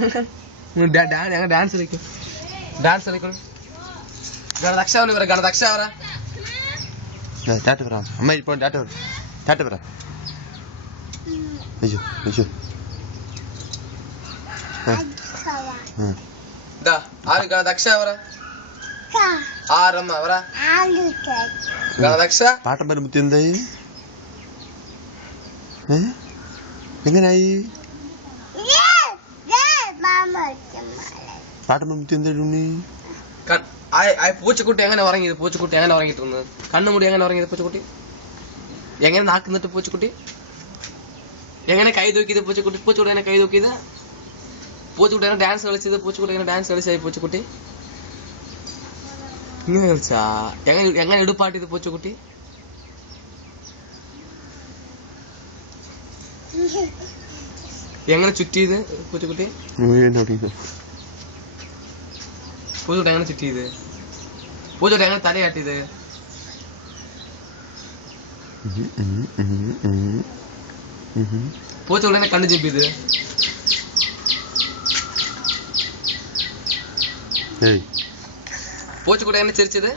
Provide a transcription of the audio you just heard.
Dance കളിക്കും. Dance കളിക്കണം. ഗണദക്ഷാവലി പറ. ഗണദക്ഷ പറ. ടാറ്റ പറ. അമ്മ ഇപ്പോൾ ടാറ്റ പറ. ടാറ്റ പറ. അയ്യോ അയ്യോ. ആര് ഗണദക്ഷ പറ. ആരമ്മ പറ. ഗണദക്ഷ. പാട്ടം വരുമ്പത്തി എന്തായി? എങ്ങനായി? പാട്ടം വരുമ്പത്തി എന്തായി? പൂച്ചക്കുട്ടി എങ്ങനെ ഉറങ്ങിയത്? പൂച്ചക്കുട്ടി എങ്ങനെ ഉറങ്ങിയിട്ട് കണ്ണുമുടി എങ്ങനെ ഉറങ്ങിയത്? പൂച്ചക്കുട്ടി എങ്ങനെ നാക്കുന്നിട്ട്? പൂച്ചക്കുട്ടി എങ്ങനെ കൈ തൂക്കിയത്? പൂച്ചക്കുട്ടി പൂച്ചക്കുട്ടി എങ്ങനെ കൈ തൂക്കിയത്? പൂച്ചക്കുട്ടി എങ്ങനെ ഡാൻസ് കളിച്ചത്? പൂച്ചക്കുട്ടി എങ്ങനെ ഡാൻസ് കളിച്ചായി? പൂച്ചക്കുട്ടി ഇങ്ങനെ കളിച്ചാ? എങ്ങനെ ഇടുപ്പാട്ടിയത്? പൂച്ചക്കുട്ടി എങ്ങനെ ചുറ്റിയത്? പൂച്ചക്കുട്ടി പൂച്ചക്കുട്ടി എങ്ങനെ ചുറ്റിയത്? പൂച്ചക്കുട്ടി എങ്ങനെ തലയാട്ടിയത്? പൂച്ചക്കുട്ടി എങ്ങനെ കണ്ണു ചിമ്പിയത്? പൂച്ചക്കുട്ടി എങ്ങനെ ചിരിച്ചത്?